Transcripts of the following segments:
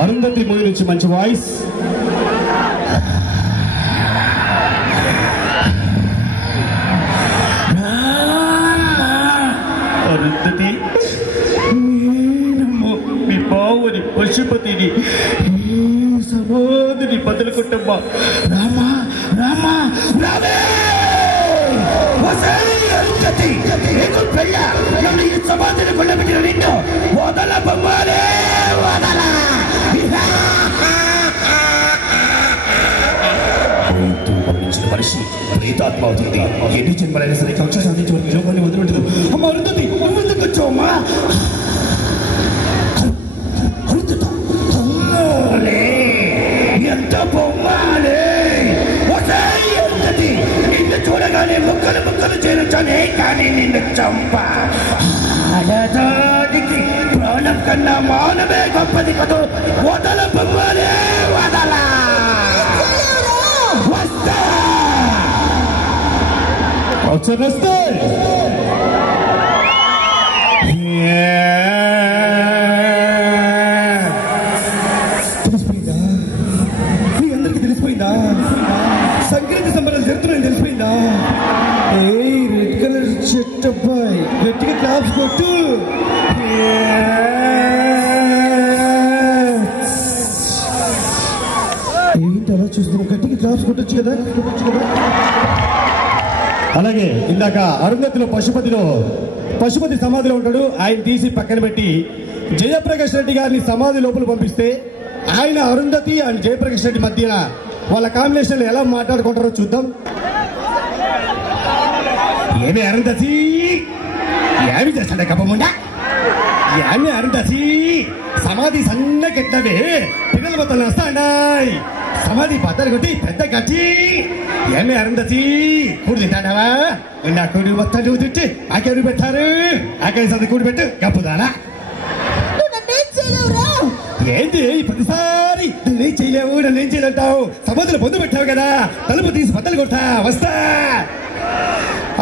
Arundhati movie నుంచి మంచి voice. Arundhati, మీ బావుని పశుపతిని సమాధిని బదులు కొట్టమ్మా. రామా రామా రామే అరుంధతి, నన్ను ఈ సమాధిని కొండబెట్టిన నిన్ను వదల బొమ్మాలే వదల. మనిషి ప్రేతాత్మ అవుతుంది. ఎన్ని జన్మలైనా సరే కక్ష సాధించే వరకు లోకాన్ని వదిలిపెట్టదు. అమ్మ అరుంధతి, ముందుకు వచ్చావు అమ్మా. ఎంత బొమ్మాలే అరుంధతి, నిన్ను చూడగానే ముక్కలు ముక్కలు చేరొచ్చానే, కానీ నిన్ను చంప ఆడదానికి ప్రాణం కన్నా మానవే గొప్పది కదూ. వదల బొమ్మాలే వదల. వస్తా వస్తే తెలిసిపోయిందా? మీ అందరికి తెలిసిపోయిందా? సంక్రాంతి సంబరాలు జరుగుతున్నాయని తెలిసిపోయిందా? రెడ్ కలర్ షర్ట్ అబ్బాయి గట్టిగా క్లాప్స్ కొట్టు. ఏంటి అలా చూస్తున్నావు? గట్టిగా క్లాప్స్ కొట్టొచ్చు కదా. అలాగే ఇందాక అరుంధతిలో పశుపతి సమాధిలో ఉంటాడు. ఆయన తీసి పక్కన పెట్టి జయప్రకాష్ రెడ్డి గారిని సమాధి లోపల పంపిస్తే ఆయన అరుంధతి అండ్ జయప్రకాష్ రెడ్డి మధ్యన వాళ్ళ కాంబినేషన్ ఎలా మాట్లాడుకుంటారో చూద్దాం. ఏమి అరుంధతి, ఏమి చేస్తాడే కప్పముండా, ఏమి అరుంధతి సమాధి సన్న కెట్టదే పిల్లల మొత్తం వస్తాయి. సమాధి బద్దలు కొట్టి పెద్ద గట్టి. ఏమి అరుంధతి కూడు తింటాడావా? నా కూడు మొత్తం చూసి ఆకెవరు పెట్టారు? ఆకెళ్ళి సది కూడు పెట్టు కప్పుదానా. ఏంటి ప్రతిసారి నన్నేం చేయలేవు నన్నేం చేయలేంటావు? సమాధిలో పొందు పెట్టావు కదా, తలుపు తీసి బద్దలు కొట్టా వస్తా.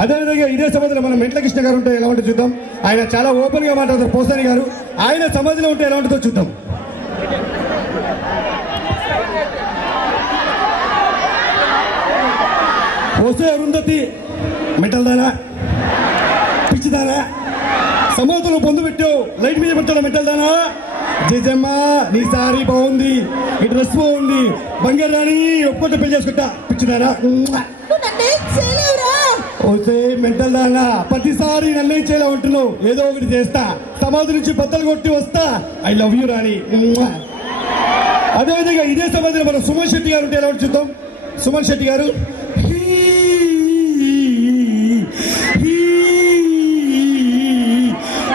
అదేవిధంగా ఇదే సమాధిలో మనం మెంట్ల కృష్ణ గారు ఉంటే ఎలా ఉంటుందో చూద్దాం. ఆయన చాలా ఓపెన్ గా మాట్లాడతారు. పోసాని గారు ఆయన సమాధిలో ఉంటే ఎలా ఉంటుందో చూద్దాం. పోసే అరుంధతి మెంటల్దానా, పిచ్చిదానా, సమాధిలో పొందు పెట్టావు, లైట్ మీద పెట్టాడు మెంటల్దానా. జయజమ్మ నీ సారీ బాగుంది, ఈ డ్రెస్ బాగుంది, బంగారు రాణి ఒప్పుకుంటే పెళ్లి చేసుకుంటా. పిచ్చిదానా ఓసే మెంటల్ దానా, ప్రతిసారి నన్నేం చేయాలి ఉంటున్నావు. ఏదో ఒకటి చేస్తా, సమాధి నుంచి బద్దలు కొట్టి వస్తా. ఐ లవ్ యూ రాణి. అదేవిధంగా ఇదే సమాధిలో మనం సుమన్ శెట్టి గారు ఉంటే ఎలా చూద్దాం. సుమన్ శెట్టి గారు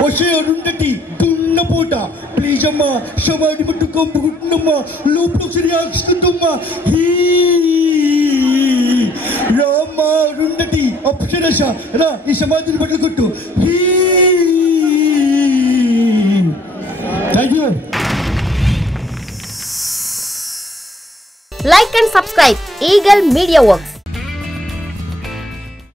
వచ్చే అరుంధతి దున్నపోట ప్లీజ్ అమ్మా సమాధి పట్టు కంపుకుంటున్నమ్మా లోపల ఒకసారి ఆక్షిస్తుందమ్మా. రామ్మా అరుంధతి అప్సరస రా ఈ సమాధిని బట్టలు కొట్టు. Thank you. Like and subscribe Eagle Media Works.